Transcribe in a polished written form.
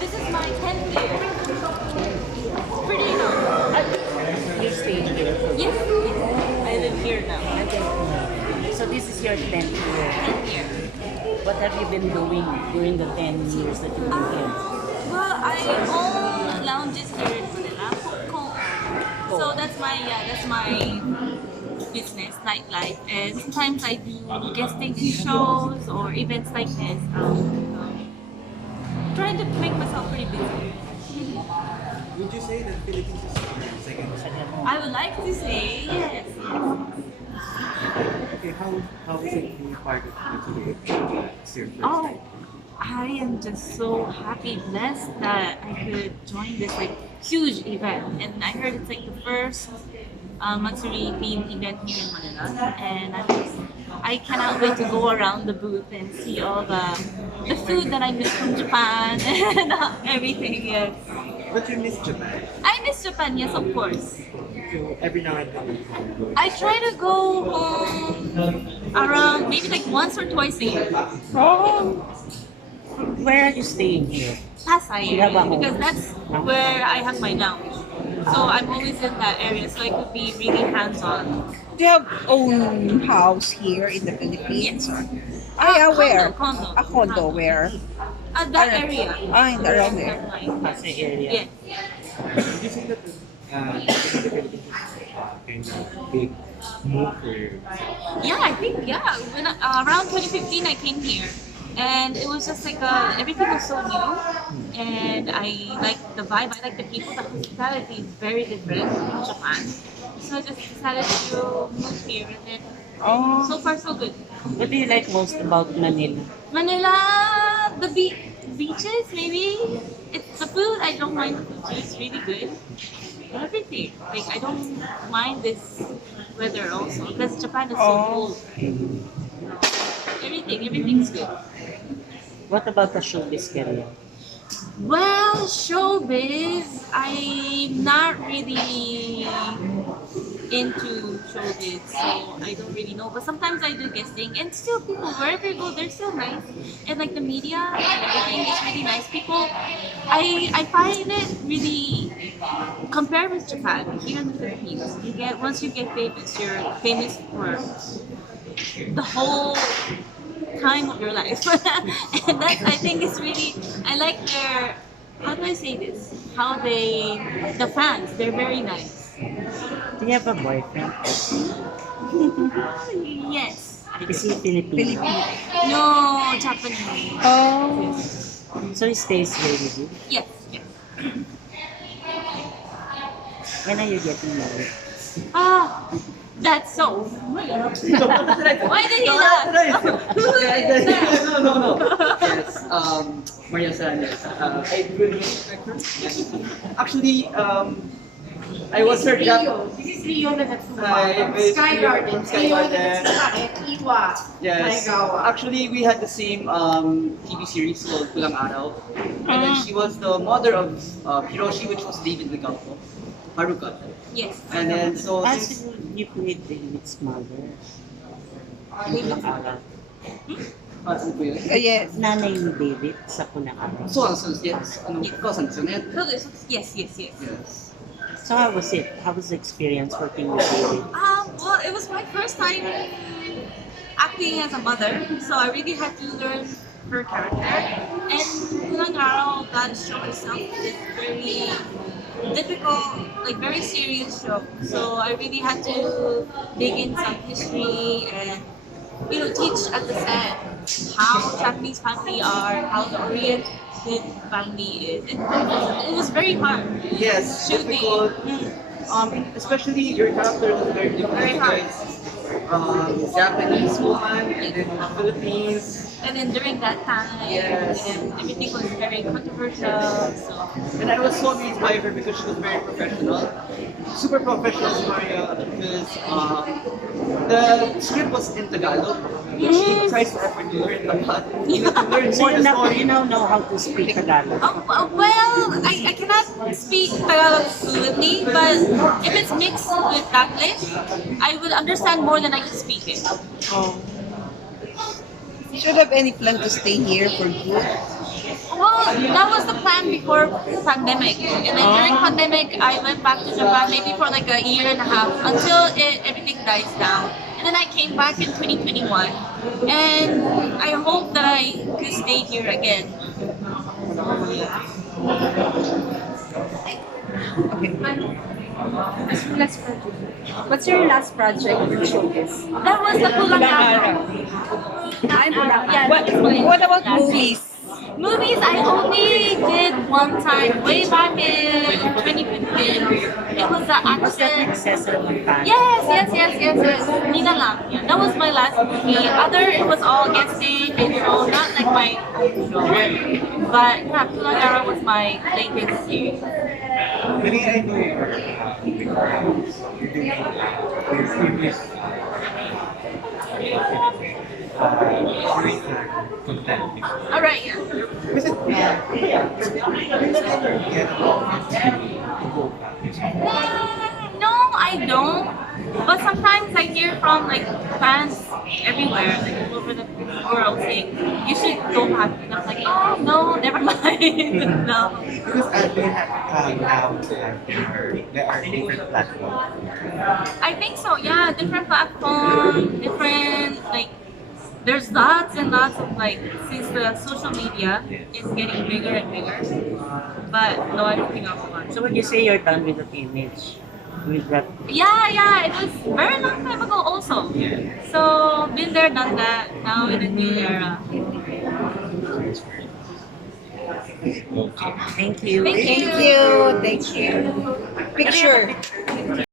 This is my 10th year. Pretty long. You're staying here. Yes, yes. I live here now. So this is your 10th year. 10th year. What have you been doing during the 10 years that you've been here? Well, I own lounges here in Manila. So that's my business, nightlife. And sometimes I do guesting in shows or events like this. Trying to make myself pretty busy. Would you say that Philippines is your second home? I would like to say yes. Okay, how is it being part of the today? It's your first Oh, time. I am just so happy, blessed that I could join this like huge event. And I heard it's like the first Matsuri themed event here in Manila. And I cannot wait to go around the booth and see all the food that I miss from Japan and everything. Yes, But you miss Japan. I miss Japan. Yes, of course. So every now and then. I try to go home around maybe like once or twice a year. Oh! Where are you staying here? Pasay You have a home? because that's where I have my lounge. So I'm always in that area, so I could be really hands-on. Do you have own house here in the Philippines? Yes. Where? Condo. A condo where? That area. Around there. Pasay area. Yeah. Would you say that the Philippines is kind of big move for yourself? Yeah, I think When around 2015, I came here, and it was just like everything was so new, and I like the vibe. I like the people. The hospitality is very different from Japan, so I just decided to move here, and then Oh, so far so good. What do you like most about Manila? Manila, the beaches maybe. It's the food. I don't mind the food. It's really good. Everything. Like I don't mind this weather also because Japan is so cold. Everything's good. What about the showbiz career? Well, showbiz, I'm not really into showbiz, so I don't really know. But sometimes I do guesting, and still people wherever you go, they're still nice, and like the media and everything is really nice. People, I find it really compared with Japan. Here in the Philippines, once you get famous, you're famous for the whole time of your life. And that I think is really I like their how do I say this? The fans, they're very nice. Do you have a boyfriend? Yes. Is he Filipino? No, Japanese. oh, So he stays here with you? Yes, yes. When are you getting married? Ah, that's so. Why did he laugh? No. Yes, Maria Sanchez. I really respect her. Yes. Actually, I was her This is Rio na Hi, Miss Sky Rio Garden. from Sky Rio na Garden. Iwa. Yes. Licauco. Actually, we had the same TV series called Pulang Araw. And then she was the mother of Hiroshi, which was David Licauco. Haruka. Yes. And then, so, As since, you played David's mother. David's Ara. ano po yun? yes. Nanay ni David sa Pulang Araw. So, yes, ano, cousin, so, Yes. yes. So how was it? How was the experience working with David? Well, it was my first time acting as a mother, so I really had to learn her character. And Pulang Araw, that show itself is very difficult, like very serious show. So I really had to dig in some history and teach at the set how Japanese family are, how the Oriented family is. It was very hard. Yes, Shooting. difficult. Especially your character was very different. Very hard. Japanese woman and then Philippines. And then during that time, Yes. and everything was very controversial. So And I was so amazed by her because she was very professional. Super professional, Maria, because the script was in Tagalog. She tries to effort to learn Tagalog. To learn So more the story. you now know how to speak Tagalog. well, I cannot speak Tagalog fluently, but if it's mixed with Taglish, I would understand more than I can speak it. Should have any plan to stay here for good? Well, That was the plan before pandemic, and then during pandemic, I went back to Japan maybe for like a year and a half until everything dies down, and then I came back in 2021, and I hope that I could stay here again. What's your last project in showbiz? That was the Kulangara. What about movies? Movies, I only did one time way back in 2015. It was the Was that action. Excessor Montana? Yes. Nina lang. Yeah, that was my last movie. Other, it was all guesting and show, not like my own show. But yeah, Kulangara was my latest series. Many I know you're doing your previous series content before. Alright, yeah. Was it did you ever get a chance to go practice? No, I don't. But sometimes I hear from like fans everywhere, like all over the world, saying you should go practice. And I'm like, oh no, never mind. No. Because they have now there are different platforms. I think so. Yeah, different platform, different like. There's lots and lots of like since the social media is getting bigger and bigger. But no, I don't think I'll watch. So would you say you're done with the teenage? With that? Yeah, it was very long time ago also. So been there, done that. Now in a new era. Thank you. Thank you. Thank you. Picture.